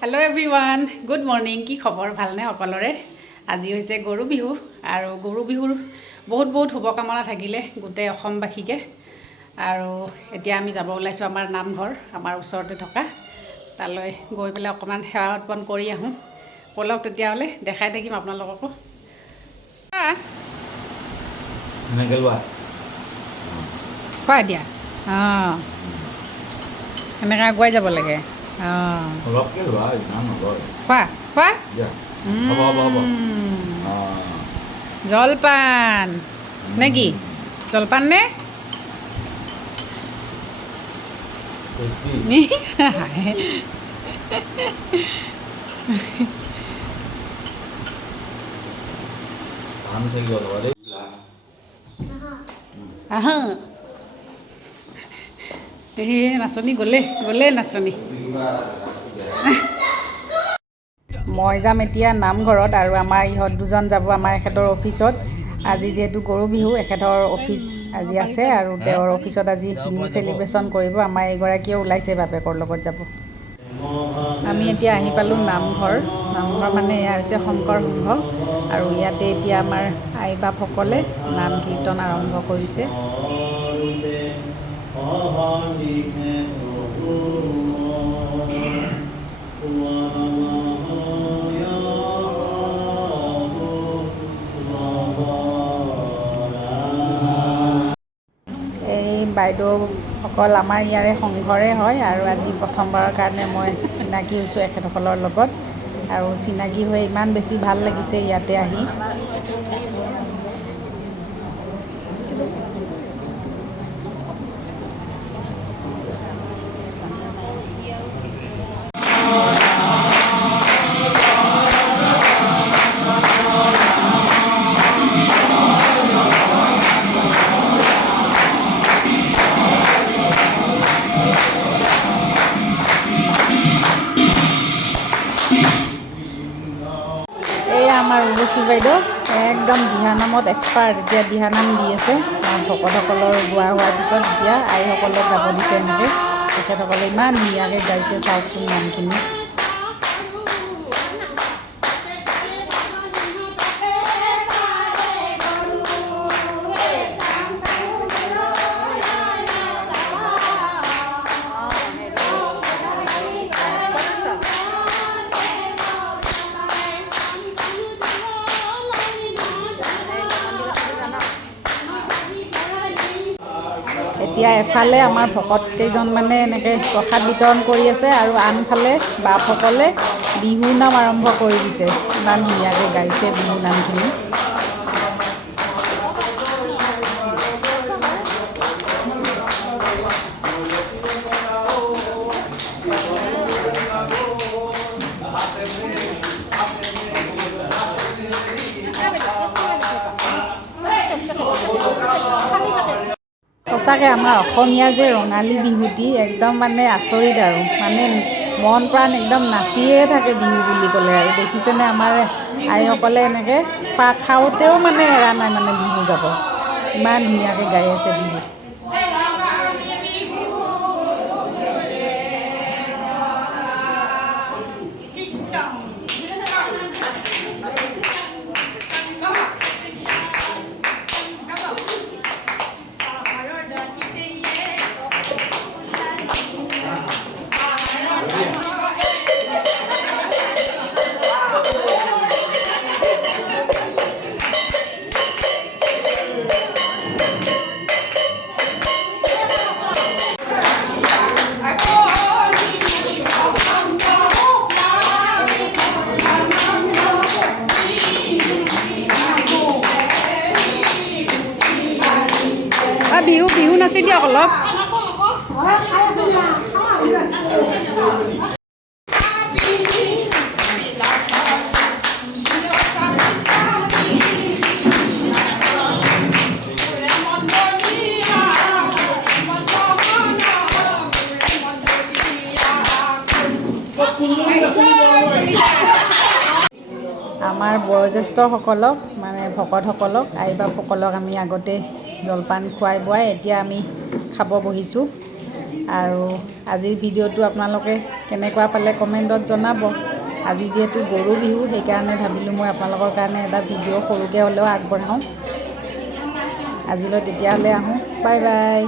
Hello' everyone, good morning. কি খবৰ? ভালনে সকলোৰে? আজি হৈছে গৰু বিহু আৰু গৰু বিহুৰ বহুত বহুত শুভকামনা থাকিলে গোটেই অসমবাসীকে। আৰু এতিয়া আমি যাব ওলাইছোঁ আমাৰ নামঘৰ, আমাৰ ওচৰতে থকা তালৈ গৈ পেলাই অকণমান সেৱা অৰ্পণ কৰি আহোঁ। ব'লক তেতিয়াহ'লে দেখাই থাকিম আপোনালোককো। খোৱা এতিয়া সেনেকৈ আগুৱাই যাব লাগে। খোৱা খোৱা জলপান নে কি? জলপান নে নাচনী গ'লে নাচনী। মই যাম এতিয়া নামঘৰত আৰু আমাৰ ইহঁত দুজন যাব আমাৰ এখেতৰ অফিচত। আজি যিহেতু গৰু বিহু, এখেতৰ অফিচ আজি আছে আৰু তেওঁৰ অফিচত আজি বিহু চেলিব্ৰেশ্যন কৰিব। আমাৰ এইগৰাকীয়েও ওলাইছে, বাপেকৰ লগত যাব। আমি এতিয়া আহি পালোঁ নামঘৰ মানে এয়া হৈছে শংকৰ সংঘ আৰু ইয়াতে এতিয়া আমাৰ আই বাপসকলে নাম কীৰ্তন আৰম্ভ কৰিছে। এই বাইদেউসকল আমাৰ ইয়াৰে সংঘৰে হয় আৰু আজি প্ৰথমবাৰৰ কাৰণে মই চিনাকি হৈছোঁ এখেতসকলৰ লগত আৰু চিনাকি হৈ ইমান বেছি ভাল লাগিছে ইয়াতে আহি। আমাৰ উৰ্বশী বাইদেউ একদম দিহানামত এক্সপাৰ্ট, এতিয়া দিহানাম দি আছে। ভকতসকলৰ গোৱা হোৱাৰ পিছত এতিয়া আইসকলক গাব দিছে। এনেকৈ তেখেতসকলে ইমান ধুনীয়াকৈ গাইছে, চাওকচোন নামখিনি। এতিয়া এফালে আমাৰ ভকত কেইজনমানে এনেকৈ প্ৰসাদ বিতৰণ কৰি আছে আৰু আনফালে বাপসকলে বিহু নাম আৰম্ভ কৰি দিছে। ইমান ধুনীয়াকৈ গাইছে বিহু নামখিনি। সঁচাকৈ আমাৰ অসমীয়া যে ৰঙালী বিহুটি একদম মানে আচৰিত আৰু মানে মন প্ৰাণ একদম নাচিয়ে থাকে বিহু বুলি ক'লে। আৰু দেখিছেনে আমাৰ আইসকলে এনেকৈ খাওঁতেও মানে এৰা নাই মানে বিহু গাব, ইমান ধুনীয়াকৈ গাই আছে বিহু। বিহু নাচি দিয়ক অলপ। আমাৰ বয়োজ্যেষ্ঠসকলক মানে ভকতসকলক, আই বাপসকলক আমি আগতে জলপান খুৱাই বোৱাই এতিয়া আমি খাব বহিছোঁ। আৰু আজিৰ ভিডিঅ'টো আপোনালোকে কেনেকুৱা পালে কমেণ্টত জনাব। আজি যিহেতু গৰু বিহু সেইকাৰণে ভাবিলোঁ মই আপোনালোকৰ কাৰণে এটা ভিডিঅ' সৰুকৈ হ'লেও আগবঢ়াওঁ। আজিলৈ তেতিয়াহ'লে আহোঁ, বাই বাই।